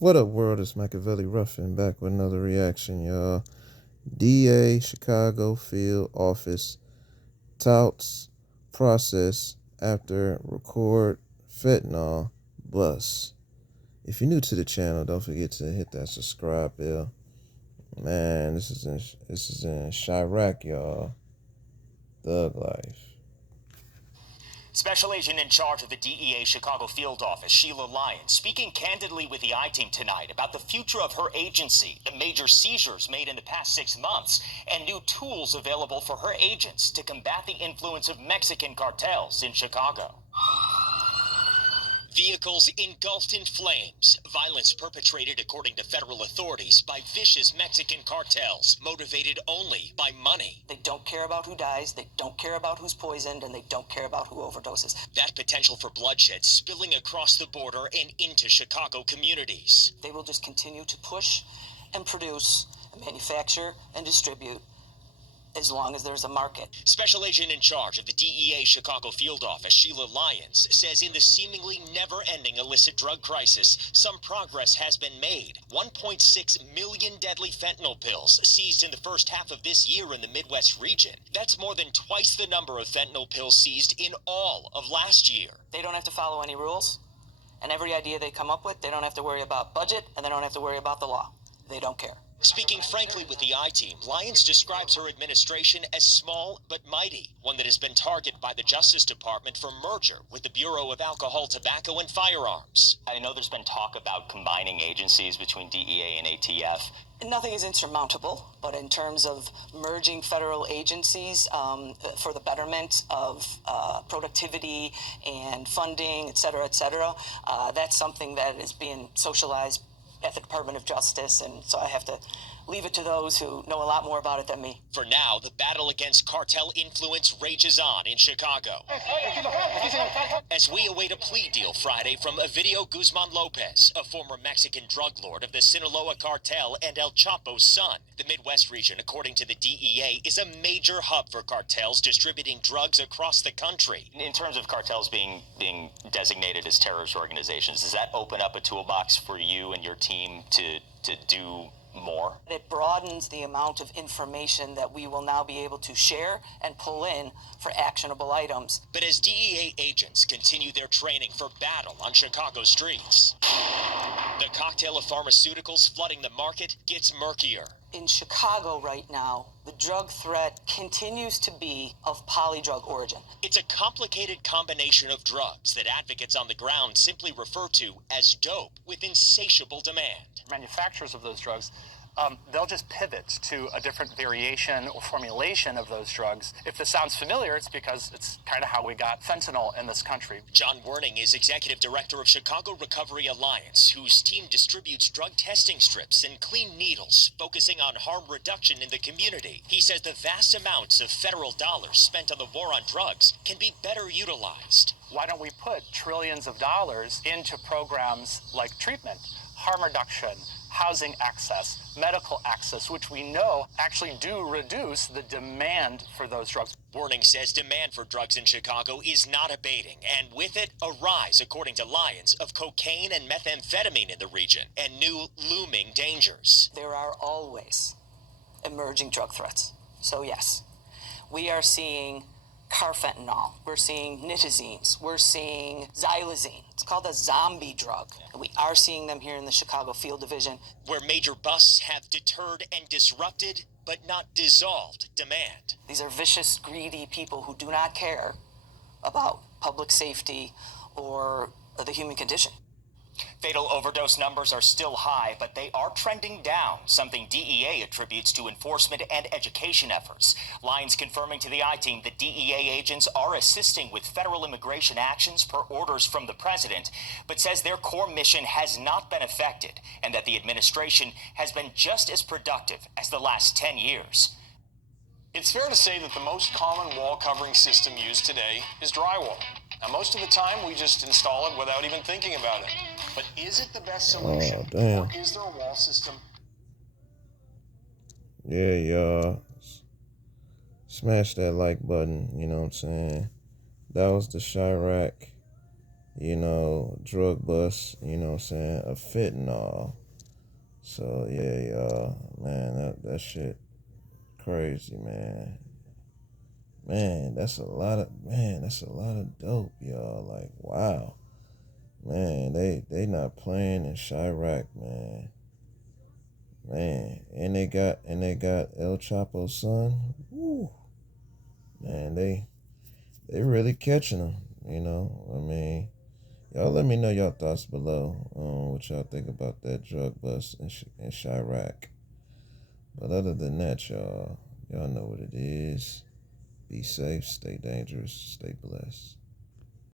What up, world? It's Machiavelli Ruffin back with another reaction, y'all. DEA Chicago field office touts process after record fentanyl bus. If you're new to the channel, don't forget to hit that subscribe bell. Man, this is in Chirac, y'all. Thug life. Special Agent in charge of the DEA Chicago field office, Sheila Lyons, speaking candidly with the I-Team tonight about the future of her agency, the major seizures made in the past 6 months, and new tools available for her agents to combat the influence of Mexican cartels in Chicago. Vehicles engulfed in flames. Violence perpetrated, according to federal authorities, by vicious Mexican cartels, motivated only by money. They don't care about who dies, they don't care about who's poisoned, and they don't care about who overdoses. That potential for bloodshed spilling across the border and into Chicago communities. They will just continue to push and produce, and manufacture and distribute as long as there's a market. Special Agent in charge of the DEA Chicago field office, Sheila Lyons, says in the seemingly never-ending illicit drug crisis, some progress has been made. 1.6 million deadly fentanyl pills seized in the first half of this year in the Midwest region. That's more than twice the number of fentanyl pills seized in all of last year. They don't have to follow any rules, and every idea they come up with, they don't have to worry about budget, and they don't have to worry about the law. They don't care. Speaking frankly with the I-Team, Lyons describes her administration as small but mighty, one that has been targeted by the Justice Department for merger with the Bureau of Alcohol, Tobacco, and Firearms. I know there's been talk about combining agencies between DEA and ATF. Nothing is insurmountable, but in terms of merging federal agencies for the betterment of productivity and funding, et cetera, that's something that is being socialized at the Department of Justice, and so I have to leave it to those who know a lot more about it than me. For now, the battle against cartel influence rages on in Chicago, as we await a plea deal Friday from Ovidio Guzman Lopez, a former Mexican drug lord of the Sinaloa cartel and El Chapo's son. The Midwest region, according to the DEA, is a major hub for cartels distributing drugs across the country. In terms of cartels being designated as terrorist organizations, does that open up a toolbox for you and your team to do more? It broadens the amount of information that we will now be able to share and pull in for actionable items. But as DEA agents continue their training for battle on Chicago streets, the cocktail of pharmaceuticals flooding the market gets murkier. In Chicago right now, the drug threat continues to be of polydrug origin. It's a complicated combination of drugs that advocates on the ground simply refer to as dope with insatiable demand. Manufacturers of those drugs, they'll just pivot to a different variation or formulation of those drugs. If this sounds familiar, it's because it's kind of how we got fentanyl in this country. John Werning is executive director of Chicago Recovery Alliance, whose team distributes drug testing strips and clean needles, focusing on harm reduction in the community. He says the vast amounts of federal dollars spent on the war on drugs can be better utilized. Why don't we put trillions of dollars into programs like treatment, harm reduction, housing access, medical access, which we know actually do reduce the demand for those drugs. Werning says demand for drugs in Chicago is not abating, and with it, a rise, according to Lyons, of cocaine and methamphetamine in the region, and new looming dangers. There are always emerging drug threats. So yes, we are seeing carfentanil, we're seeing nitazines, we're seeing xylazine. It's called a zombie drug. And we are seeing them here in the Chicago Field Division. Where major busts have deterred and disrupted, but not dissolved, demand. These are vicious, greedy people who do not care about public safety or the human condition. Fatal overdose numbers are still high, but they are trending down, something DEA attributes to enforcement and education efforts. Lyons confirming to the I-Team that DEA agents are assisting with federal immigration actions per orders from the president, but says their core mission has not been affected and that the administration has been just as productive as the last 10 years. It's fair to say that the most common wall covering system used today is drywall. Now, most of the time, we just install it without even thinking about it. But is it the best solution? Oh, damn. Or is there a wall system? Yeah, y'all. Smash that like button, you know what I'm saying? That was the Chirac drug bust, what I'm saying, of fentanyl. So yeah, y'all, man, that shit crazy, man. Man, that's a lot of dope, y'all. Like, wow. Man, they not playing in Chirac, man. Man. And they got El Chapo's son. Woo. Man, they really catching them, I mean, y'all let me know y'all thoughts below on what y'all think about that drug bust in Chirac. But other than that, y'all know what it is. Be safe, stay dangerous, stay blessed.